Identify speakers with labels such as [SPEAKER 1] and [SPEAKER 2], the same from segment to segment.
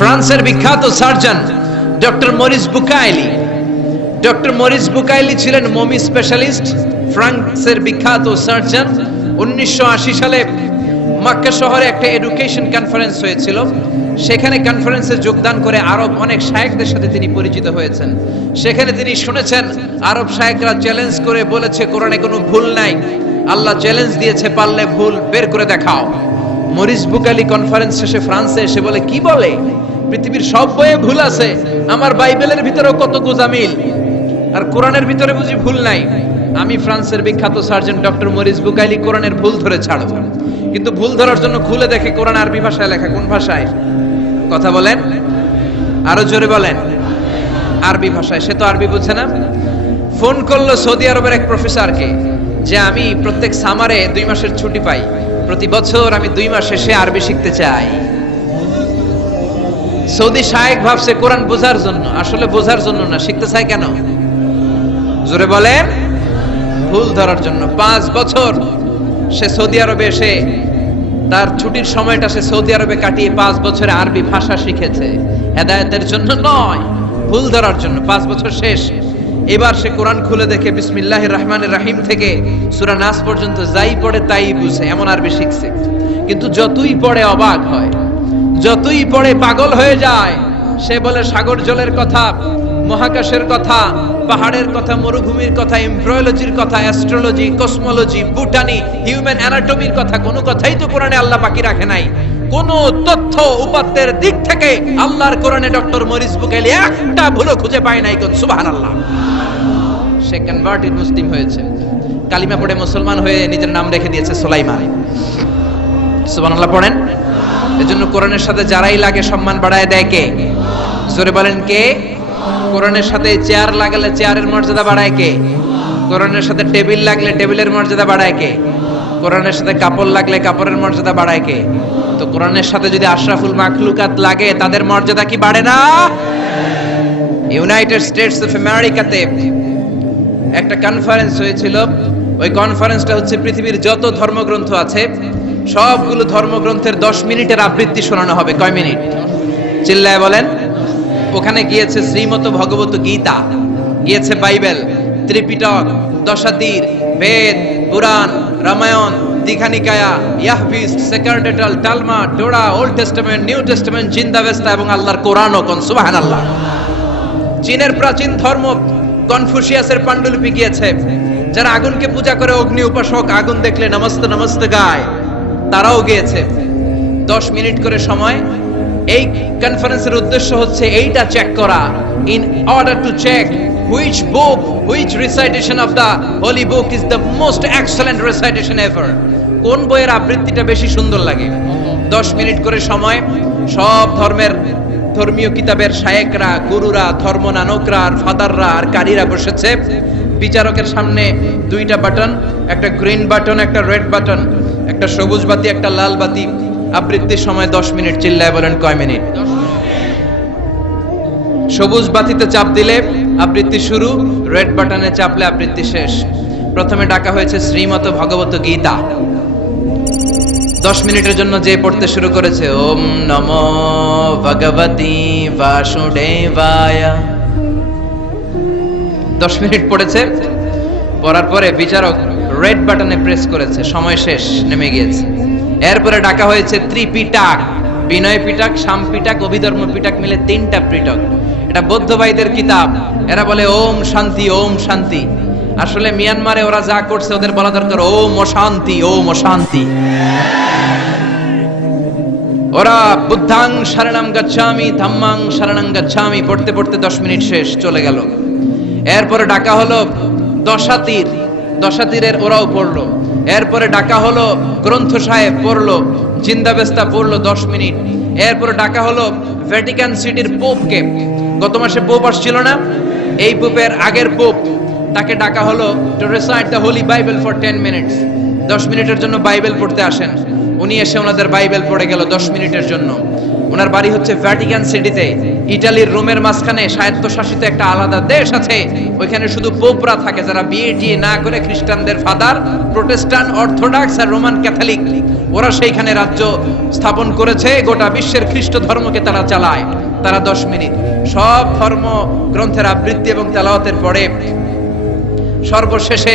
[SPEAKER 1] ফ্রান্সের বিখ্যাত surgeon doctor Maurice Bucaille. Doctor Maurice Bucaille ছিলেন মমি স্পেশালিস্ট, ফ্রান্সের বিখ্যাত সার্জন। উনিশশো আশি সালে মক্কা শহরে একটা এডুকেশন কনফারেন্স হয়েছিল। সেখানে কনফারেন্সে যোগদান করে আরব অনেক শায়েকদের সাথে তিনি পরিচিত হয়েছেন। সেখানে তিনি শুনেছেন, আরব শায়েকরা চ্যালেঞ্জ করে বলেছে, কোরআনে কোনো ভুল নাই। আল্লাহ চ্যালেঞ্জ দিয়েছে, পারলে ভুল বের করে দেখাও। মরিস বুকালি কনফারেন্স শেষে ফ্রান্সে এসে বলে, কি বলে? পৃথিবীর সব বইয়ে ভুল আছে। আমার বাইবেলের ভিতরেও কত গোজামিল। আর কোরআনের ভিতরে বুঝি ভুল নাই। আমি ফ্রান্সের বিখ্যাত সার্জন ডক্টর মরিস বুকাইলি কোরআনের ভুল ধরে ছাড়ব। কিন্তু ভুল ধরার জন্য খুলে দেখে কোরআন আরবি ভাষায় লেখা। কোন ভাষায়? কথা বলেন। আরও জোরে বলেন। আরবি ভাষায়। সে তো আরবি বুঝছে না। ফোন করল সৌদি আরবের এক প্রফেসরকে যে আমি প্রত্যেক সামারে দুই মাসের ছুটি পাই। প্রতি বছর আমি দুই মাস শেষে আরবি শিখতে চাই। সৌদি শায়েক ভাবছে কোরআন বোঝার জন্য। আসলে বোঝার জন্য না, শিখতে চায় কেন? জোরে বলেন, ভুল ধরার জন্য। পাঁচ বছর সে সৌদি আরবে এসে, তার ছুটির সময়টা সে সৌদি আরবে কাটিয়ে পাঁচ বছরে আরবি ভাষা শিখেছে। হেদায়তের জন্য নয়, ভুল ধরার জন্য। পাঁচ বছর শেষ। এবার সে কোরআন খুলে দেখে বিসমিল্লাহ রহমান রাহিম থেকে সুরা নাস পর্যন্ত যাই পড়ে তাই বুঝে, এমন আরবি শিখছে। কিন্তু যতই পড়ে অবাক হয় যতই পড়ে পাগল হয়ে যায়, সে বলে সাগর জলের কথা, মহাকাশের কথা, পাহাড়ের কথা, মরুভূমির কথা, এমব্রয়োলজির কথা, অ্যাস্ট্রোলজি, কসমোলজি বুটানি হিউম্যান অ্যানাটমির কথা, কোনো কথাই তো কোরআনে আল্লাহ বাকি রাখে নাই। কোন তথ্য উপাত্তের দিক থেকে আল্লাহর কোরআনে ডক্টর মরিস বুকাইলি একটা ভুলও খুঁজে পায় নাই কোন, সুবহানাল্লাহ। সে কনভার্টেড মুসলিম হয়েছে। কালিমা পড়ে মুসলমান হয়ে নিজের নাম রেখে দিয়েছে সুলাইমান। সুবহানাল্লাহ, পড়েন। এজন্য কোরআনের সাথে যারাই লাগে সম্মান বাড়ায় দেয় কে? জোরে বলেন কে? কোরআনের সাথে চেয়ার লাগালে চেয়ারের মর্যাদা বাড়ায় কে? কোরআনের সাথে টেবিল লাগলে টেবিলের মর্যাদা বাড়ায় কে? কোরআনের সাথে কাপড় লাগলে কাপড়ের মর্যাদা বাড়ায় কে? তো কোরআনের সাথে যদি আশরাফুল মাখলুকাত লাগে, তাদের মর্যাদা কি বাড়ে না? ইউনাইটেড স্টেটস অফ আমেরিকাতে একটা কনফারেন্স হয়েছিল। ওই কনফারেন্সটা হচ্ছে পৃথিবীর যত ধর্মগ্রন্থ আছে সবগুলো ধর্মগ্রন্থের দশ মিনিটের আবৃত্তি শোনানো হবে। কয় মিনিট? চিল্লায় বলেন, ওখানে গিয়েছে শ্রীমত ভগবত গীতা, গিয়েছে বাইবেল, ত্রিপিটক, দশাতীর, Veda, Purana, Ramayana Dighanikaya ইয়াহবিস sacerdotal Talmud Torah, old testament, new testament Zend Avesta এবং আল্লাহর কোরআন ও কোন। সুবহানাল্লাহ। চীনের প্রাচীন ধর্ম কনফুসিয়াসের পাণ্ডুলিপি গিয়েছে, যারা আগুনকে পূজা করে, অগ্নি উপাসক, আগুন দেখলে নমস্তে নমস্তে গায়। তারাও গিয়েছে। দশ মিনিট করে সময়। এই কনফারেন্সের উদ্দেশ্য হচ্ছে এইটা চেক করা। In order to check which book which recitation of the holy book is the most excellent recitation ever কোন বইয়ের আবৃত্তিটা বেশি সুন্দর লাগে? দশ মিনিট করে সময়। সব ধর্মের, ধর্মীয় কিতাবের শায়েকরা, গুরুরা, ধর্মনানকরা, আর ফাদাররা, আর কারীরা বসেছে। বিচারকের সামনে দুইটা বাটন, একটা গ্রিন বাটন একটা রেড বাটন একটা সবুজ বাতি, একটা লাল বাতি। আবৃত্তির সময় দশ মিনিট চিল্লায় বলেন, কয় মিনিট? সবুজ বাতিতে চাপ দিলে আবৃত্তি শুরু, রেড বাটনে চাপলে আবৃত্তি শেষ। প্রথমে ডাকা হয়েছে শ্রীমত ভগবত গীতা। দশ মিনিটের জন্য যে পড়তে শুরু করেছে, ওম নম ভগবতী বাসুদেবায়। দশ মিনিট পড়েছে, পড়ার পরে বিচারক রেড বাটনে প্রেস করেছে। সময় শেষ, নেমে গিয়েছে। এরপরে ডাকা হয়েছে ত্রিপিটাক। বিনয় পিটাক, শাম পিটাক, অভিধর্ম পিটাক মিলে তিনটা পিটক। এটা বৌদ্ধ ভাইদের কিতাব। এরা বলে, ওম শান্তি ওম শান্তি। আসলে মিয়ানমারে ওরা যা করছে, ওদের বলা দরকার, ওম অশান্তি ওম অশান্তি। ওরা, বুদ্ধাং শরণাম গচ্ছামি, ধাম্মাং শরণাং গচ্ছামি। পড়তে পড়তে দশ মিনিট শেষ, চলে গেল। এরপরে ডাকা হলো দশাতীর। দশাতীরের ওরাও পড়ল। এরপরে ডাকা হলো, গ্রন্থ সাহেব পড়ল জিন্দাবেস্তা পড়ল দশ মিনিট। এরপরে ডাকা হলো ভ্যাটিকান সিটির পোপকে গত মাসে পোপ আসছিল না, এই পোপের আগের পোপ তাকে ডাকা হলো to the holy Bible for ten minutes দশ মিনিটের জন্য বাইবেল পড়তে আসেন। উনি এসে ওনাদের বাইবেল পড়ে গেল দশ মিনিটের জন্য। ওনার বাড়ি হচ্ছে ভ্যাটিকান সিটিতে ইটালির রোমের মাঝখানে স্বায়ত্তশাসিত একটা আলাদা দেশ আছে। ওইখানে শুধু পোপরা থাকে, যারা বিয়ে টিয়ে না করে খ্রিস্টানদের ফাদার প্রোটেস্টান্ট অর্থোডক্স আর রোমান ক্যাথলিক ওরা সেইখানে রাজ্য স্থাপন করেছে, গোটা বিশ্বের খ্রিস্ট ধর্মকে তারা চালায়। তারা দশ মিনিট। সব ধর্ম, গ্রন্থের আবৃত্তি এবং তেলাওয়াতের পরে সর্বশেষে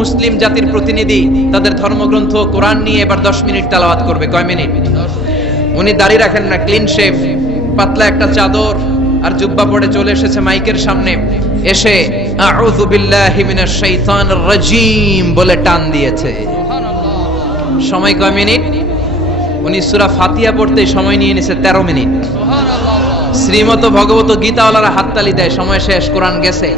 [SPEAKER 1] মুসলিম জাতির প্রতিনিধি তাদের ধর্মগ্রন্থ, কোরআন নিয়ে এবার 10 মিনিট তেলাওয়াত করবে। কয় মিনিট? উনি দাঁড়িয়ে রাখেন না, ক্লিন শেভ। পাতলা একটা চাদর আর জুব্বা পরে চলে এসেছে মাইকের সামনে। এসে রাজিম বলে টান দিয়েছে। সময় কয় মিনিট? উনি সূরা ফাতিহা পড়তে সময় নিয়ে নিছে 13 মিনিট। শ্রীমত ভগবত গীতাওয়ালারা হাততালি দেয়, সময় শেষ, কোরআন গেছে।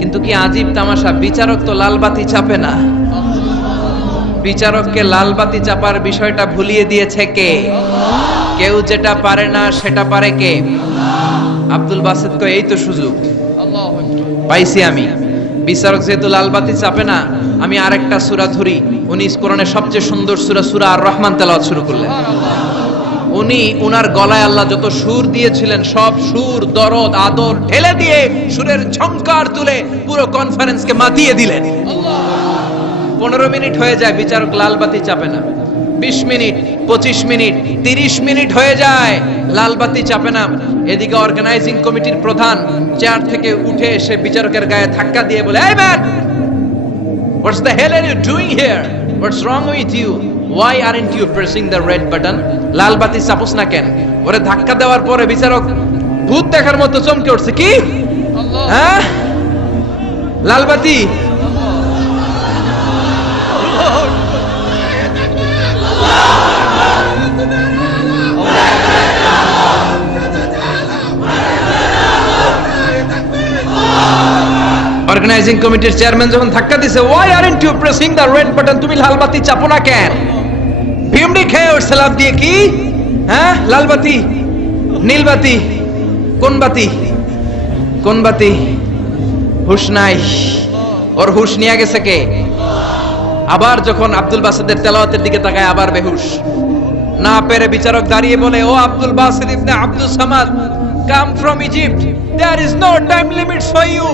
[SPEAKER 1] কিন্তু কি আজীব তামাশা? বিচারক তো লাল বাতি চাপে না। বিচারককে লাল বাতি চাপার বিষয়টা ভুলিয়ে দিয়েছে কে? কেউ যেটা পারে না সেটা পারে কে? আব্দুল বাসেদ কো এই তো সুযোগ। পাইছি আমি। বিচারক যেহেতু লাল বাতি চাপে না, আমি আরেকটা সূরা ধরি। উনি কোরআনের সবচেয়ে সুন্দর সূরা সূরা আর রহমান তেলাওয়াত শুরু করলেন। উনি উনার গলায় আল্লাহ যত সুর দিয়েছিলেন, সব সুর, দরদ, আদর ঢেলে দিয়ে সুরের ঝংকার তুলে পুরো কনফারেন্সকে মাতিয়ে দিলেন। পনেরো মিনিট হয়ে যায়, বিচারক লাল বাতি চাপে না। বিশ মিনিট, পঁচিশ মিনিট, তিরিশ মিনিট হয়ে যায় লাল বাতি চাপে না। এদিকে অর্গানাইজিং কমিটির প্রধান চেয়ার থেকে উঠে এসে বিচারকের গায়ে ধাক্কা দিয়ে বলে, এই man what's the hell are you doing here what's wrong with you why aren't you pressing the red button লাল বাতি চাপোস না কেন? ওরে ধাক্কা দেওয়ার পরে বিচারক ভূত দেখার মতো চমকে উঠছে। কি? হ্যাঁ? লাল বাতি? অর্গানাইজিং কমিটির চেয়ারম্যান যখন ধাক্কা দিছে why aren't to pressing the red button তুমি লাল বাতি চাপো না কেন? খেয়ে ওর সালাম দিয়ে কি? হ্যাঁ? লাল বাতি? নীল বাতি? কোন বাতি? কোন বাতি? হুশ নাই। ওর হুশ নিয়ে গেছে কে? আবার যখন আব্দুল বাসাদের তেলাওয়াতের দিকে তাকায়, আবার বেহুশ। না পেরে বিচারক দাঁড়িয়ে বলে, O Abdul Basit ibn Abdul Samad come from Egypt there is no time limit for you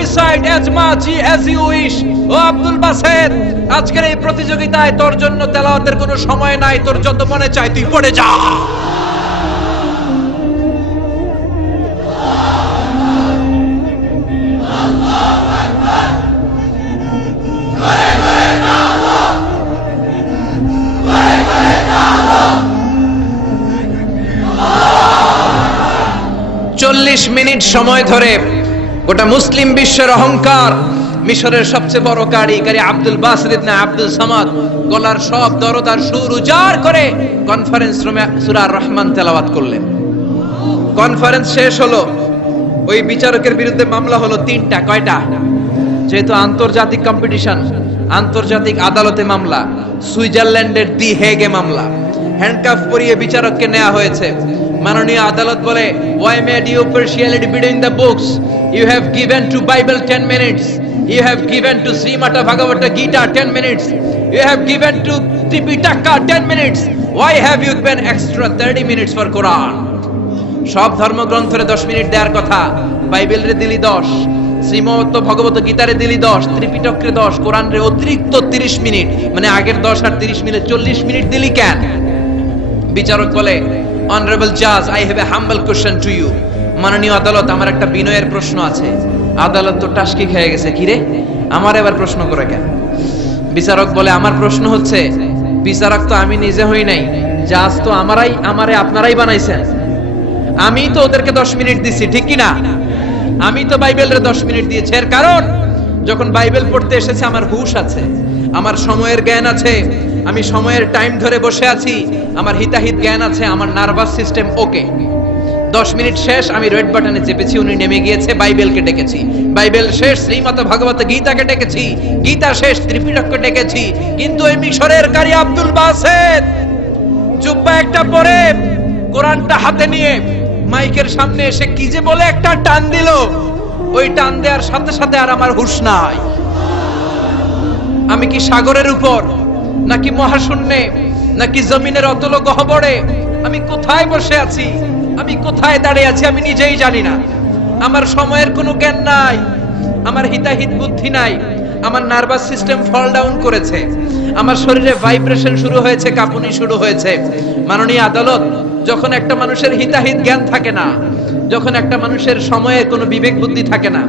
[SPEAKER 1] recite as much as you wish O Abdul Basit আজকের এই প্রতিযোগিতায় তোর জন্য তেলাওয়াতের কোনো সময় নাই, তোর যত মনে চাই তুই পড়ে যা। চল্লিশ মিনিট সময় ধরে গোটা মুসলিম বিশ্বের অহংকার, মিশরের সবচেয়ে বড় কারি কারি আব্দুল বাসরিদ ইবনে আব্দুল সামাদ, গলার সব দরদার সুর উজাড় করে কনফারেন্স রুমে সূরা রহমান তেলাওয়াত করলেন। কনফারেন্স শেষ হলো, ওই বিচারকের বিরুদ্ধে মামলা হলো তিনটা, কয়টা? যেহেতু আন্তর্জাতিক কম্পিটিশন আন্তর্জাতিক আদালতে মামলা, সুইজারল্যান্ডের দি হেগে মামলা। হ্যান্ডকাফ পরিয়ে বিচারককে নেওয়া হয়েছে। মাননীয় আদালত বলে why made you partiality bidding the books you have given to Bible 10 minutes you have given to Shrimad Bhagavad Gita 10 minutes you have given to Tripitaka 10 minutes why have you given extra 30 minutes for Quran সব ধর্মগ্রন্থরে দশ minute দেওয়ার কথা। বাইবেলরে দিলি দশ শ্রীমত ভগবত গীতারে দিলি দশ, ত্রিপিটকরে দশ, কোরআনরে অতিরিক্ত তিরিশ মিনিট। মানে আগের দশ আর তিরিশ মিনিট চল্লিশ মিনিট দিলি কেন? বিচারক বলে অনারেবল জাজ I have a humble question to you মাননীয় আদালত, আমার একটা বিনয়ের প্রশ্ন আছে। আদালত তো টাসকি খেয়ে গেছে কিরে আমার এবার প্রশ্ন করে কেন? বিচারক বলে, আমার প্রশ্ন হচ্ছে, বিচারক তো আমি নিজে হই নাই জাজ তো আমারাই, আমারে আপনারাই বানাইছেন। আমি তো ওদেরকে দশ মিনিট দিছি, ঠিক কি না আমি তো বাইবেলের দশ মিনিট দিয়েছি, এর কারণ? যখন বাইবেল পড়তে এসেছে, আমার হুশ আছে, আমার সময়ের জ্ঞান আছে, আমি সময়ের টাইম ধরে বসে আছি, আমার হিতাহিত জ্ঞান আছে, আমার নার্ভাস সিস্টেম ওকে। দশ মিনিট শেষ, আমি রেড বাটনে চেপেছি, উনি নেমে গিয়েছে, বাইবেলকে ডেকেছি। বাইবেল শেষ শ্রীমত ভগবত গীতাকে ডেকেছি, গীতা শেষ, ত্রিপিটককে ডেকেছি, কিন্তু এই মিশরের কারি আব্দুল বাসেদ, জুব্বা একটা পরে, কোরআনটা হাতে নিয়ে, মাইকের সামনে এসে কি যে বলে একটা টান দিল। ওই টান দেওয়ার সাথে সাথে আর আমার হুশ নাই। আমি কি সাগরের উপর, নাকি মহাশূন্যে, নাকি জমিনের অতল গহবরে? আমি কোথায় বসে আছি? আমি কোথায় দাঁড়িয়ে আছি আমি নিজেই জানি না। আমার সময়ের কোনো জ্ঞান নাই, আমার হিতাহিত বুদ্ধি নাই আমার নার্ভাস সিস্টেম ফল ডাউন করেছে। আমার শরীরে ভাইব্রেশন শুরু হয়েছে, কাঁপুনি শুরু হয়েছে। মাননীয় আদালত, যখন একটা মানুষের হিতাহিত জ্ঞান থাকে না, যখন একটা মানুষের সময়ে কোনো বিবেক বুদ্ধি থাকে না,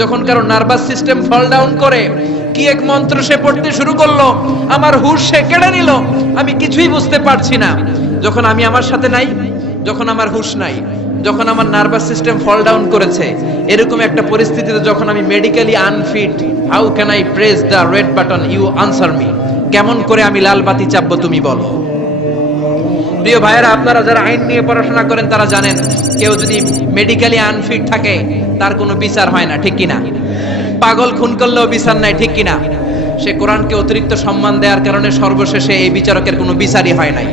[SPEAKER 1] যখন কারও নার্ভাস সিস্টেম ফল ডাউন করে, কি এক মন্ত্র সে পড়তে শুরু করল? আমার হুশ সে কেড়ে নিল। আমি কিছুই বুঝতে পারছি না। যখন আমি আমার সাথে নাই, যখন আমার হুশ নাই যখন আমার নার্ভাস সিস্টেম ফল ডাউন করেছে, এরকম একটা পরিস্থিতিতে যখন আমি medically unfit how can I press the red button you answer me কেমন করে আমি লাল বাতি চাপবো তুমি বলো। প্রিয় ভাইয়েরা, আপনারা যারা আইন নিয়ে পড়াশোনা করেন, তারা জানেন, কেউ যদি মেডিকেলি আনফিট থাকে, তার কোনো বিচার হয় না, ঠিক কিনা? পাগল খুন করলেও বিচার নাই, ঠিক কিনা? সে কোরআনকে অতিরিক্ত সম্মান দেওয়ার কারণে সর্বশেষে এই বিচারকের কোনো বিচারই হয় নাই।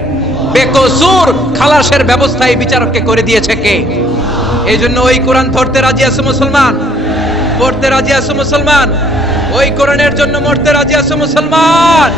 [SPEAKER 1] বেকসুর খালাসের ব্যবস্থা এই বিচারককে করে দিয়েছে কে? এই জন্য ওই কোরআন ধরতে রাজি আছে মুসলমান? পড়তে রাজি আছে মুসলমান? ওই কোরআনের জন্য মরতে রাজি আছে মুসলমান?